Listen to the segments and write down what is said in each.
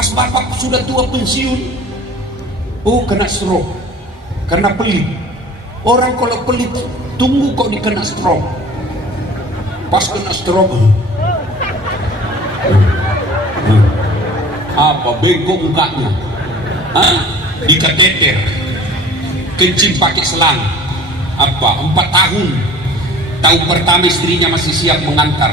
Pas bapak sudah tua pensiun, oh kena stroke karena pelit. Orang kalau pelit tunggu kok dikena stroke. Pas kena stroke, apa bengkok mukanya, dikateter, kencing pakai selang, 4 tahun. Tahun pertama istrinya masih siap mengantar,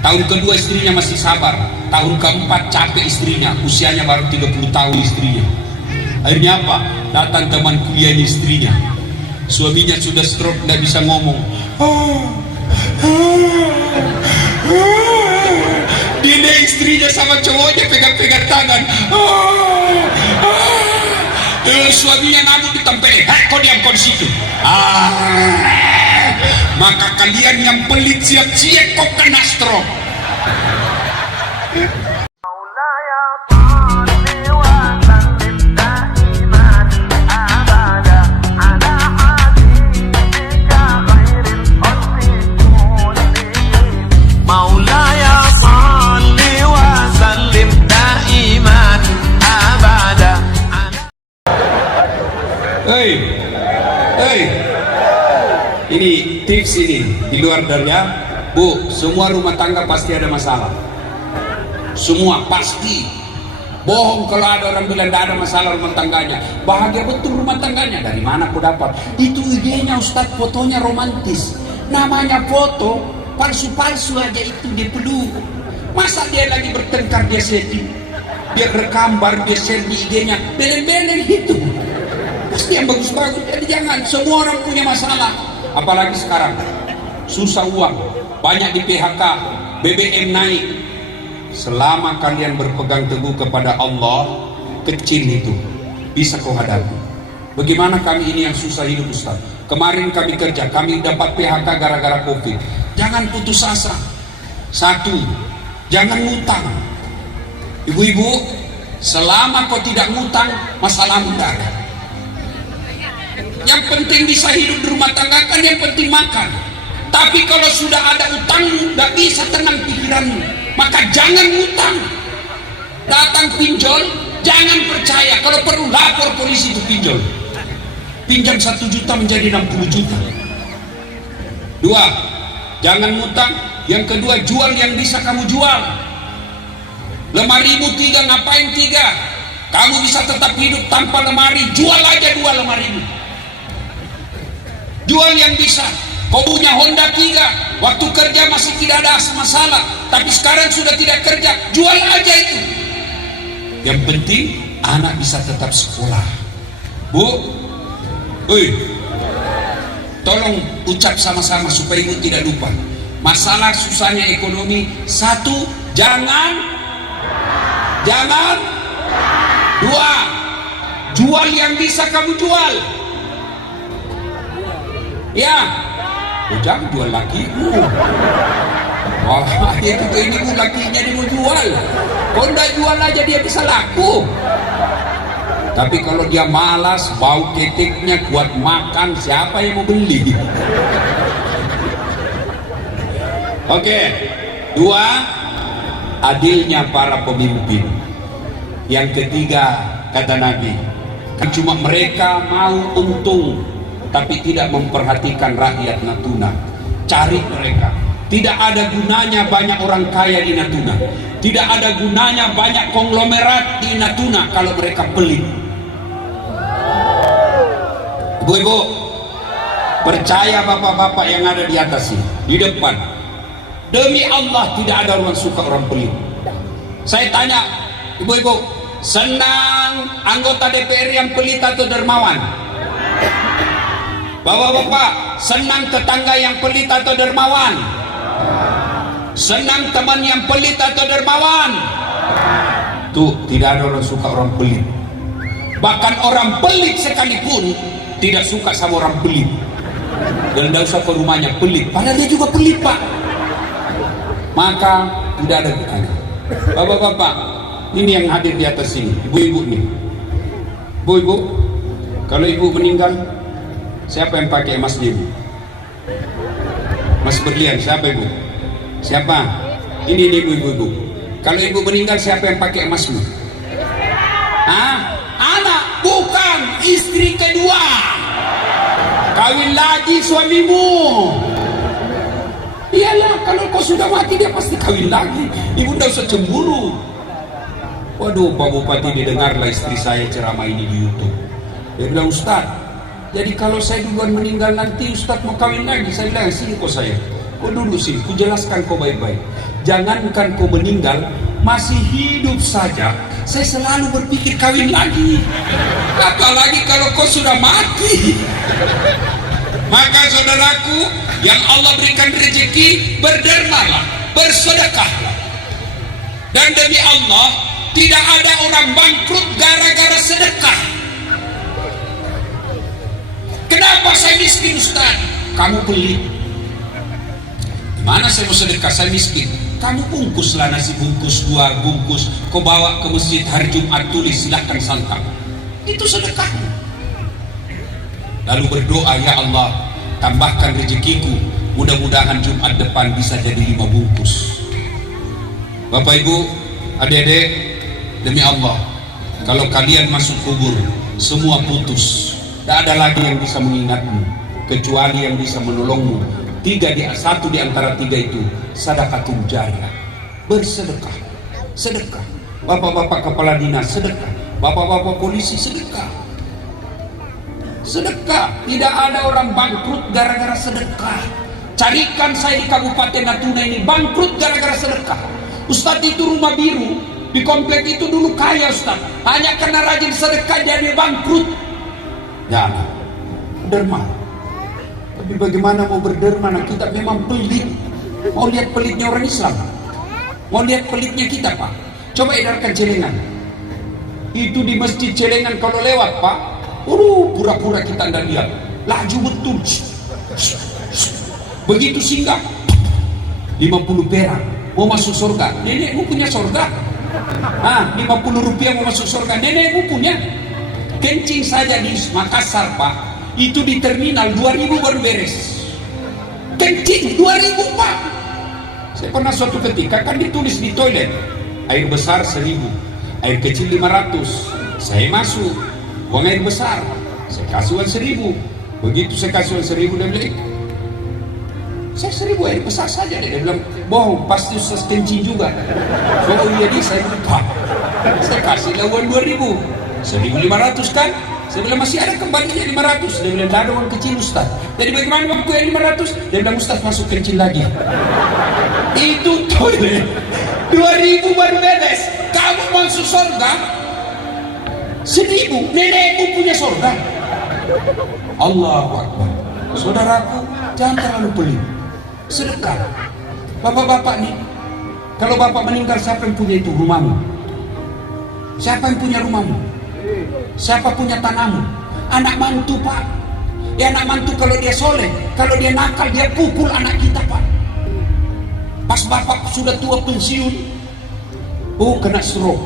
tahun kedua istrinya masih sabar, tahun keempat capek istrinya, usianya baru 30 tahun istrinya. Akhirnya apa? Datang teman kuliah istrinya, suaminya sudah stroke, nggak bisa ngomong. Dia istrinya sama cowoknya pegang-pegang tangan. Suaminya ngamuk ditempelin. Kau diam kau di situ. Maka kalian yang pelit siap-siap kau kena stroke. Ini tips ini di luar dari Bu, semua rumah tangga pasti ada masalah. Semua pasti. Bohong kalau ada orang bilang tidak ada masalah rumah tangganya. Bahagia betul rumah tangganya. Dari mana aku dapat? Itu idenya Ustadz, fotonya romantis. Namanya foto, palsu-palsu aja itu dia perlu. Masa dia lagi bertengkar dia setting, dia rekambar, dia share di IG-nya, belen-belen itu. Pasti yang bagus-bagus. Jadi jangan, semua orang punya masalah. Apalagi sekarang susah uang, banyak di PHK, BBM naik. Selama kalian berpegang teguh kepada Allah, kecil itu bisa kau hadapi. Bagaimana kami ini yang susah hidup Ustaz? Kemarin kami kerja, kami dapat PHK gara-gara COVID. Jangan putus asa. Satu, jangan ngutang. Ibu-ibu, selama kau tidak ngutang, masalahmu tidak ada. Yang penting bisa hidup di rumah tangga kan, yang penting makan. Tapi kalau sudah ada utangmu, tidak bisa tenang pikiranmu, maka jangan ngutang. Datang pinjol, jangan percaya. Kalau perlu lapor polisi itu pinjol. Pinjam 1 juta menjadi 60 juta. 2, jangan ngutang. Yang kedua, jual yang bisa kamu jual. Lemarimu 3, ngapain 3? Kamu bisa tetap hidup tanpa lemari, jual aja 2 lemarimu. Jual yang bisa. Kau punya Honda 3, waktu kerja masih tidak ada masalah, tapi sekarang sudah tidak kerja, jual aja itu. Yang penting anak bisa tetap sekolah. Bu, tolong ucap sama-sama supaya ibu tidak lupa. Masalah susahnya ekonomi, 1, jangan 2, jual yang bisa kamu jual. Ya, jangan jual lakimu. Wah, dia juga ini bu, lakinya dia mau jual. Kau tidak jual aja dia bisa laku. Tapi kalau dia malas, bau keteknya kuat makan, siapa yang mau beli? Oke, 2, adilnya para pemimpin. Yang ketiga, kata Nabi, cuma mereka mau untung tapi tidak memperhatikan rakyat Natuna. Cari mereka. Tidak ada gunanya banyak orang kaya di Natuna. Tidak ada gunanya banyak konglomerat di Natuna kalau mereka pelit. Ibu-ibu, percaya bapak-bapak yang ada di atas ini, di depan. Demi Allah tidak ada orang suka orang pelit. Saya tanya, ibu-ibu, senang anggota DPR yang pelit atau dermawan? Bapak-bapak, senang tetangga yang pelit atau dermawan? Senang teman yang pelit atau dermawan? Tuh, tidak ada orang suka orang pelit. Bahkan orang pelit sekalipun tidak suka sama orang pelit. Dan tidak usah ke rumahnya pelit, padahal dia juga pelit, Pak. Maka tidak ada gunanya. Bapak-bapak, ini yang hadir di atas sini, ibu-ibu nih. Bu-ibu, kalau ibu meninggal, siapa yang pakai emas dia, ibu? Mas berlian, siapa ibu? Siapa? Ini ibu-ibu. Kalau ibu meninggal, siapa yang pakai emasmu? Hah? Anak, bukan istri kedua. Kawin lagi suamimu. Iyalah, kalau kau sudah mati dia pasti kawin lagi. Ibu tidak usah cemburu. Waduh, Pak Bupati didengarlah istri saya ceramah ini di YouTube. Dia bilang, Ustaz, jadi kalau saya duluan meninggal nanti Ustaz mau kawin lagi. Saya bilang, sini kok saya. Kau duduk sini, ku jelaskan kau baik-baik. Jangankan kau meninggal, masih hidup saja saya selalu berpikir kawin lagi. Apalagi kalau kau sudah mati. Maka saudaraku, yang Allah berikan rezeki, berdermalah, bersedekahlah. Dan demi Allah, tidak ada orang bangkrut gara-gara sedekah. Kenapa saya miskin, Ustaz? Kamu pelit. Mana saya mau sedekah? Saya miskin. Kamu bungkuslah nasi bungkus, 2 bungkus, kau bawa ke masjid hari Jumat, tulis silahkan santap. Itu sedekah. Lalu berdoa, ya Allah, tambahkan rezekiku, mudah-mudahan Jumat depan bisa jadi 5 bungkus. Bapak Ibu, adik-adik, demi Allah, kalau kalian masuk kubur, semua putus. Tidak ada lagi yang bisa mengingatmu, kecuali yang bisa menolongmu. Satu di antara 3 itu, sedekahun jariyah. Bersedekah, sedekah. Bapak-bapak kepala dinas, sedekah. Bapak-bapak polisi, sedekah. Sedekah. Tidak ada orang bangkrut gara-gara sedekah. Carikan saya di Kabupaten Natuna ini bangkrut gara-gara sedekah. Ustadz itu rumah biru di komplek itu dulu kaya, Ustadz, hanya karena rajin sedekah jadi bangkrut. Jangan derma. Tapi bagaimana mau berderma? Kita memang pelit. Mau lihat pelitnya orang Islam? Mau lihat pelitnya kita, Pak? Coba edarkan celengan. Itu di masjid celengan kalau lewat, Pak, pura-pura kita tidak lihat, laju betul. Begitu singgah, 50 perak, mau masuk surga. Nenekmu punya surga? 50 rupiah mau masuk surga. Nenekmu punya? Kencing saja di Makassar, Pak, itu di terminal 2000 baru beres. Kencing 2000, Pak. Saya pernah suatu ketika kan ditulis di toilet, air besar 1000, air kecil 500. Saya masuk, buang air besar, saya kasih uang 1000. Begitu saya kasih uang 1000, dia bilang, saya 1000 air besar saja. Dia bilang, bohong, pasti Ustaz kencing juga. Oh iya, saya lupa. Saya kasihlah uang 2000, 1500 kan. Saya bilang, masih ada kembalinya 500. Dia bilang, tidak ada uang kecil, Ustaz. Jadi bagaimana waktu yang 500? Dia bilang, Ustaz masuk kencing lagi. Itu toilet 2000 baru beres. Kamu masuk surga 1000, nenekmu punya surga. Allahu Akbar. Saudaraku, jangan terlalu pelit. Sedekah. Bapak-bapak nih, kalau bapak meninggal, siapa yang punya itu rumahmu? Siapa yang punya rumahmu? Siapa punya tanahmu? Anak mantu, Pak. Ya, anak mantu kalau dia soleh, kalau dia nakal, dia pukul anak kita, Pak. Pas bapak sudah tua pensiun, kena stroke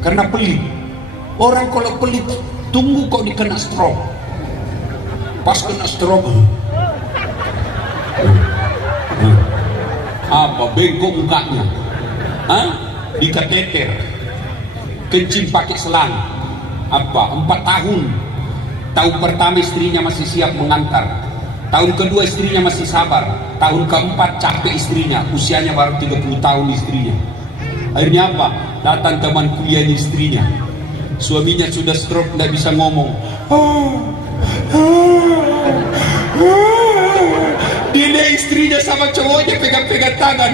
karena pelit. Orang kalau pelit, tunggu kok dikena stroke. Pas kena stroke, apa bengkok mukanya, dikateter, kencing pakai selang. 4 tahun. Tahun pertama istrinya masih siap mengantar, tahun kedua istrinya masih sabar, tahun keempat capek istrinya, usianya baru 30 tahun istrinya. Akhirnya apa? Datang teman kuliah istrinya, suaminya sudah stroke, tidak bisa ngomong. Dia istrinya sama cowoknya pegang-pegang tangan.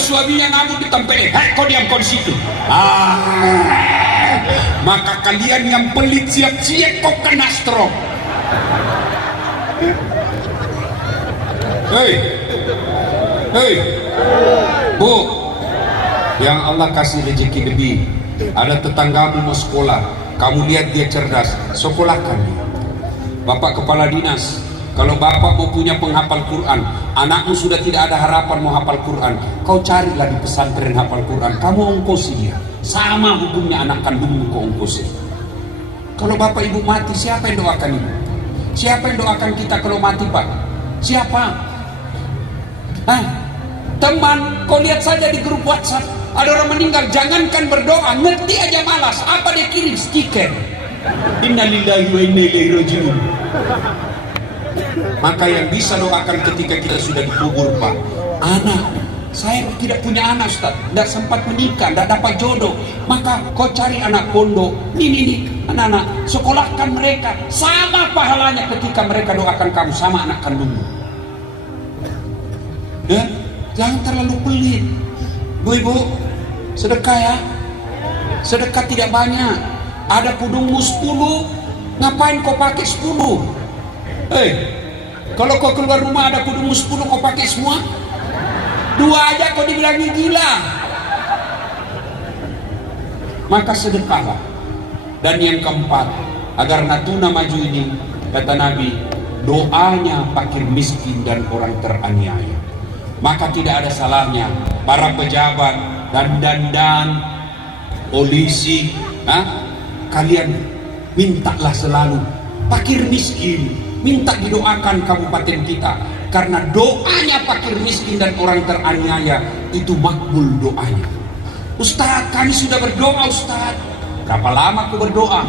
Suaminya ngamuk ditempelin. Kau diam kau di situ. Maka kalian yang pelit siap-siap kau kena stroke. Hei, Bu, yang Allah kasih rezeki lebih. Ada tetanggamu mau sekolah, kamu lihat dia cerdas, sekolahkan dia. Bapak kepala dinas, kalau bapak mau punya penghafal Quran, anakmu sudah tidak ada harapan mau hafal Quran, kau carilah di pesantren hafal Quran, kamu ongkosi dia. Sama hukumnya anak kandungmu kau ongkosi. Kalau bapak ibu mati, siapa yang doakan ibu? Siapa yang doakan kita kalau mati, Pak? Siapa? Teman, kau lihat saja di grup WhatsApp, ada orang meninggal, jangankan berdoa, ngerti aja malas. Apa dia kirim? Stiker. Innalillahi wa inna ilaihi rajiun. Maka yang bisa doakan ketika kita sudah dikubur, Pak, anak, saya tidak punya anak, Ustaz, tidak sempat menikah, tidak dapat jodoh. Maka kau cari anak pondok, ini anak-anak, sekolahkan mereka, sama pahalanya ketika mereka doakan kamu, sama anak kandungmu. Ya, jangan terlalu pelit. Bu-ibu, sedekah ya. Sedekah tidak banyak. Ada pudungmu 10, ngapain kau pakai 10? Kalau kau keluar rumah ada pudungmu 10, kau pakai semua? 2 aja kau dibilangi gila. Maka sedekahlah. Dan yang keempat, agar Natuna maju ini, kata Nabi, doanya fakir miskin dan orang teraniaya. Maka tidak ada salahnya para pejabat dan polisi, kalian mintalah selalu fakir miskin, minta didoakan kabupaten kita, karena doanya fakir miskin dan orang teraniaya itu makbul doanya. Ustaz, kami sudah berdoa, Ustaz. Berapa lama aku berdoa?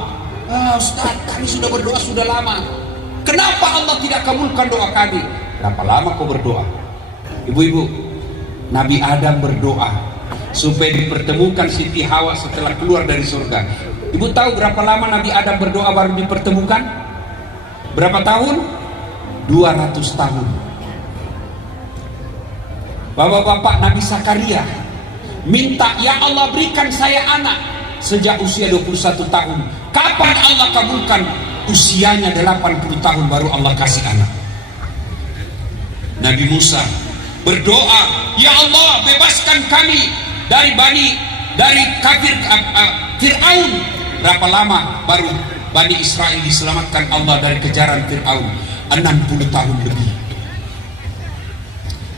Ustaz, kami sudah berdoa sudah lama. Kenapa Allah tidak kabulkan doa kami? Berapa lama kau berdoa? Ibu-ibu, Nabi Adam berdoa supaya dipertemukan Siti Hawa setelah keluar dari surga. Ibu tahu berapa lama Nabi Adam berdoa baru dipertemukan? Berapa tahun? 200 tahun. Bapak-bapak, Nabi Zakaria minta, ya Allah berikan saya anak sejak usia 21 tahun. Kapan Allah kabulkan? Usianya 80 tahun baru Allah kasih anak. Nabi Musa berdoa, ya Allah bebaskan kami dari kafir Fir'aun. Berapa lama baru Bani Israel diselamatkan Allah dari kejaran Fir'aun? 60 tahun lebih.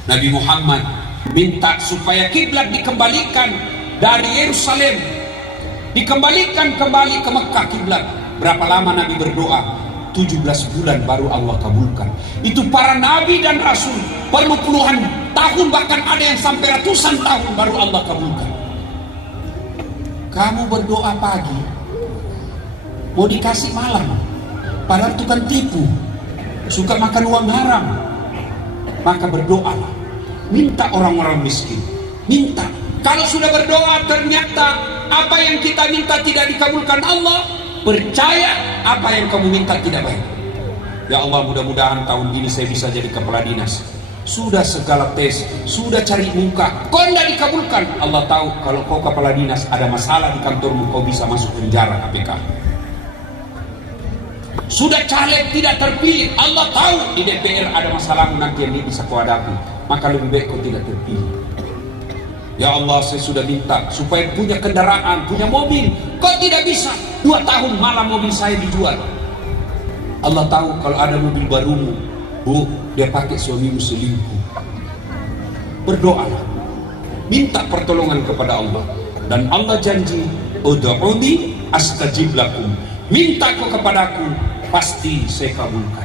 Nabi Muhammad minta supaya kiblat dikembalikan dari Yerusalem, dikembalikan kembali ke Mekah kiblat. Berapa lama Nabi berdoa? 17 bulan baru Allah kabulkan. Itu para nabi dan rasul perlu puluhan tahun, bahkan ada yang sampai ratusan tahun baru Allah kabulkan. Kamu berdoa pagi mau dikasih malam, padahal itu kan tipu, suka makan uang haram. Maka berdoalah, minta orang-orang miskin, minta. Kalau sudah berdoa ternyata apa yang kita minta tidak dikabulkan Allah, percaya apa yang kamu minta tidak baik. Ya Allah, mudah-mudahan tahun ini saya bisa jadi kepala dinas. Sudah segala tes, sudah cari muka, kau tidak dikabulkan. Allah tahu kalau kau kepala dinas ada masalah di kantormu, kau bisa masuk penjara KPK. Sudah caleg tidak terpilih, Allah tahu di DPR ada masalahmu nanti yang bisa kau hadapi, maka lebih baik kau tidak terpilih. Ya Allah, saya sudah minta supaya punya kendaraan, punya mobil. Kau tidak bisa, 2 tahun malam mobil saya dijual. Allah tahu kalau ada mobil barumu, Bu, dia pakai suamimu selingkuh. Berdoalah, minta pertolongan kepada Allah. Dan Allah janji, ud'uni astajib lakum. Minta kau kepadaku, pasti saya kabulkan.